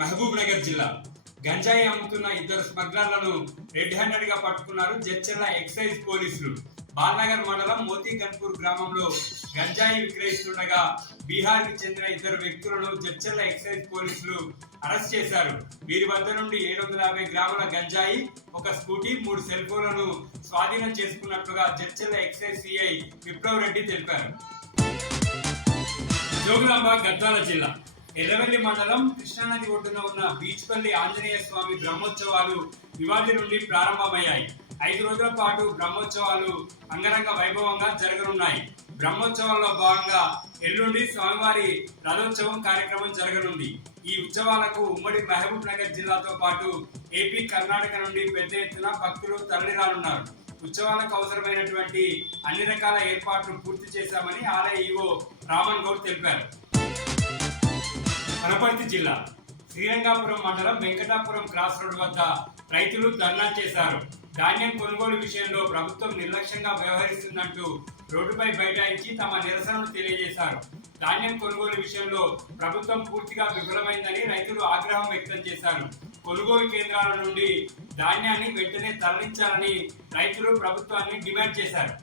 మహబూబ్ నగర్ జిల్లా గంజాయి అమ్ముతున్న ఇద్దరు స్మగ్లర్లను రెడ్ హ్యాండెడ్ గా పట్టుకున్నారు జడ్చర్ల ఎక్సైజ్ పోలీసులు. బాల్నగర్ మండలం మోతీగన్పూర్ గ్రామంలో గంజాయి విక్రయిస్తుండగా బీహార్ కి చెందిన ఇద్దరు వ్యక్తులను జడ్చర్ల ఎక్సైజ్ పోలీసులు అరెస్ట్ చేశారు. వీరి వద్ద నుండి 750 గ్రాముల గంజాయి, ఒక స్కూటీ, 3 సెల్ ఫోన్లను స్వాధీనం చేసుకున్నట్లుగా జడ్చర్ల ఎక్సైజ్ సిఐ విప్లవ్ రెడ్డి తెలిపారు. జోగులాంబ గద్వాల జిల్లా ఎర్రవెల్లి మండలం కృష్ణానది ఒడ్డున ఉన్న బీచ్పల్లి ఆంజనేయ స్వామి బ్రహ్మోత్సవాలు ఇవాళ నుండి ప్రారంభమయ్యాయి. 5 రోజుల పాటు బ్రహ్మోత్సవాలు అంగరంగ వైభవంగా జరగనున్నాయి. బ్రహ్మోత్సవాల్లో భాగంగా ఎల్లుండి స్వామివారి రథోత్సవం కార్యక్రమం జరగనుంది. ఈ ఉత్సవాలకు ఉమ్మడి మహబూబ్ నగర్ జిల్లాతో పాటు ఏపీ, కర్ణాటక నుండి పెద్ద ఎత్తున భక్తులు తరలిరానున్నారు. ఉత్సవాలకు అవసరమైనటువంటి అన్ని రకాల ఏర్పాట్లు పూర్తి చేశామని ఆలయ ఈవో రామన్ గౌడ్ తెలిపారు. వనపర్తి జిల్లా శ్రీరంగాపురం మండలం వెంకటాపురం క్రాస్ రోడ్ వద్ద రైతులు ధర్నా చేశారు. ధాన్యం కొనుగోలు విషయంలో ప్రభుత్వం నిర్లక్ష్యంగా వ్యవహరిస్తుందంటూ రోడ్డుపై బైఠాయించి తమ నిరసనను తెలియజేశారు. ధాన్యం కొనుగోలు విషయంలో ప్రభుత్వం పూర్తిగా విఫలమైందని రైతులు ఆగ్రహం వ్యక్తం చేశారు. కొనుగోలు కేంద్రాల నుండి ధాన్యాన్ని వెంటనే తరలించాలని రైతులు ప్రభుత్వాన్ని డిమాండ్ చేశారు.